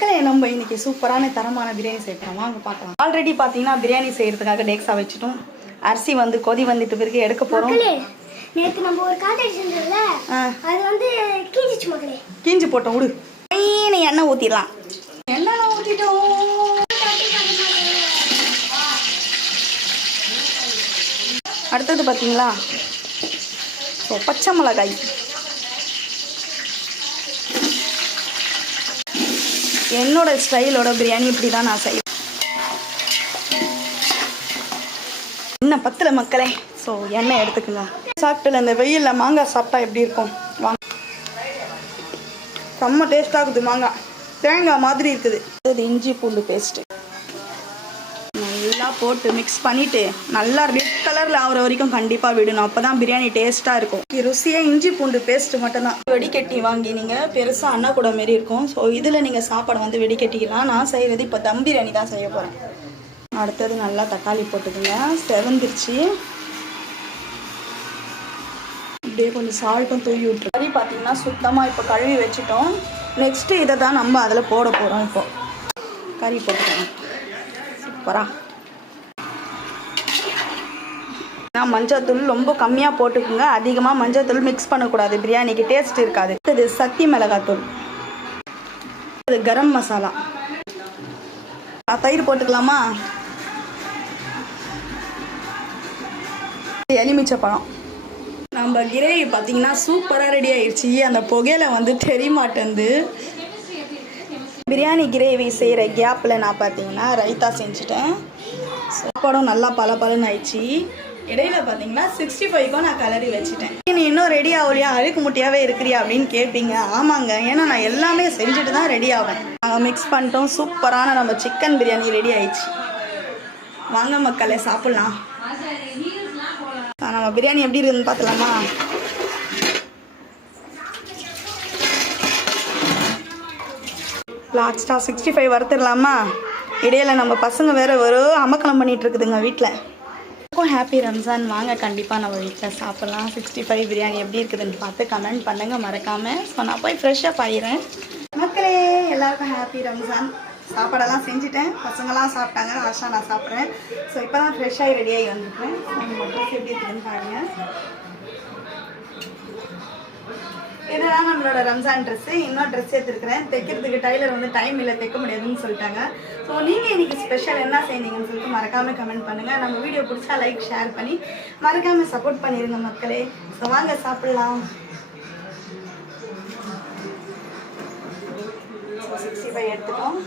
மக்களே நம்ம இன்னைக்கு சூப்பரான தரமான பிரியாணி செய்யறோம். வாங்க பார்க்கலாம். ஆல்ரெடி பார்த்தீங்கன்னா பிரியாணி செய்யறதுக்காக டேக்ஸா வச்சுட்டோம். அரிசி வந்து கொதி வந்துட்டு பிறகு எடுக்க போறோம். நேத்து நம்ம ஒரு காட்டேஜ் செஞ்சோம்ல, அது வந்து கீஞ்சிச்சு மக்களே. கீஞ்சி போட்டோம் விடு. நீ எண்ணெய் ஊத்திடலாம். எண்ணெய் ஊத்திட்டோம். அடுத்தது பார்த்தீங்களா, ஸோ பச்சை மிளகாய், என்னோட ஸ்டைலோட பிரியாணி இப்படி தான் நான் செய்வேன். இன்னும் பத்தில் மக்களே. ஸோ எண்ணெய் எடுத்துக்குங்க. சாப்பிட்டுல இந்த வெயிலில் மாங்காய் சாப்பிட்டா எப்படி இருக்கும் வாங்க. செம்ம டேஸ்ட்டாக இருக்குது. மாங்காய் தேங்காய் மாதிரி இருக்குது. இது இஞ்சி பூண்டு பேஸ்ட்டு நல்லா போட்டு மிக்ஸ் பண்ணிவிட்டு நல்லா ரெட் கலரில் ஆகிற வரைக்கும் கண்டிப்பாக விடணும். அப்போ தான் பிரியாணி டேஸ்ட்டாக இருக்கும். ருசியாக இஞ்சி பூண்டு பேஸ்ட்டு மட்டும்தான். வெடிக்கட்டி வாங்கி நீங்கள் பெருசாக அண்ணா கூட மாரி இருக்கும். ஸோ இதில் நீங்கள் சாப்பாடை வந்து வெடிக்கட்டிக்கலாம். நான் செய்கிறது இப்போ தம் பிரியாணி தான் செய்ய போகிறேன். அடுத்தது நல்லா தக்காளி போட்டுக்குங்க. செவந்துருச்சு. இப்படியே கொஞ்சம் சால்ட்டும் தூவி விட்டுரு. கறி பார்த்தீங்கன்னா சுத்தமாக இப்போ கழுவி வச்சுட்டோம். நெக்ஸ்ட்டு இதை தான் நம்ம அதில் போட போகிறோம். இப்போ கறி போட்டுக்கணும். சூப்பரா. மஞ்சள்தூள் ரொம்ப கம்மியாக போட்டுக்குங்க. அதிகமாக மஞ்சள்தூள் மிக்ஸ் பண்ணக்கூடாது, பிரியாணிக்கு டேஸ்ட் இருக்காது. இது சக்தி மிளகாத்தூள், இது கரம் மசாலா. தயிர் போட்டுக்கலாமா, எலுமிச்சை பழம். நம்ம கிரேவி பார்த்தீங்கன்னா சூப்பராக ரெடி ஆயிடுச்சு. அந்த புகையில வந்து தெரியமாட்டேந்து. பிரியாணி கிரேவி செய்கிற கேப்பில் நான் பார்த்தீங்கன்னா ரைத்தா செஞ்சுட்டேன். சாப்பாடும் நல்லா பலன்னு ஆயிடுச்சு. இடையில பார்த்தீங்கன்னா 65க்கும் நான் கலரி வச்சுட்டேன். நீ இன்னும் ரெடி ஆகலையா, அழுக்கு முட்டையாகவே இருக்கிறியா அப்படின்னு கேட்பீங்க. ஆமாங்க, ஏன்னா நான் எல்லாமே செஞ்சுட்டு தான் ரெடி ஆவேன். நாங்கள் மிக்ஸ் பண்ணிட்டோம். சூப்பரான நம்ம சிக்கன் பிரியாணி ரெடி ஆயிடுச்சு. வாங்க மக்களே சாப்பிட்லாம். நம்ம பிரியாணி எப்படி இருக்குதுன்னு பார்த்துலாமா. லாஸ்ட்டாக 65 வறுத்துடலாமா. இடையில நம்ம பசங்க வேறு ஒரு அமக்கலம் பண்ணிகிட்டு இருக்குதுங்க வீட்டில். ஹாப்பி ரம்ஜான். வாங்க கண்டிப்பாக நம்ம வீட்டில் சாப்பிட்லாம். 65 பிரியாணி எப்படி இருக்குதுன்னு பார்த்து கமெண்ட் பண்ணுங்கள் மறக்காமல். ஸோ நான் போய் ஃப்ரெஷ்ஷாக பாயிடுறேன். மக்களே எல்லாருக்கும் ஹாப்பி ரம்ஜான். சாப்பாடெல்லாம் செஞ்சுட்டேன். பசங்களாம் சாப்பிட்டாங்க. ஆஷா நான் சாப்பிட்றேன். ஸோ இப்போ தான் ஃப்ரெஷ்ஷாகி ரெடியாகி வந்துருக்கேன். ட்ரெஸ் எப்படி இருக்குதுன்னு பாருங்கள். இதெல்லாம் நம்மளோட ரம்ஜான் ட்ரெஸ்ஸு. இன்னும் ட்ரெஸ் எடுத்துருக்கிறேன். தைக்கிறதுக்கு டைலர் வந்து டைம் இல்லை, தைக்க முடியாதுன்னு சொல்லிட்டாங்க. ஸோ நீங்கள் இன்றைக்கி ஸ்பெஷல் என்ன செய்வீங்கன்னு சொல்லிட்டு மறக்காமல் கமெண்ட் பண்ணுங்கள். நம்ம வீடியோ பிடிச்சா லைக் ஷேர் பண்ணி மறக்காமல் சப்போர்ட் பண்ணிடுங்க மக்களே. ஸோ வாங்க சாப்பிட்லாம். 65 எடுத்துட்டோம்.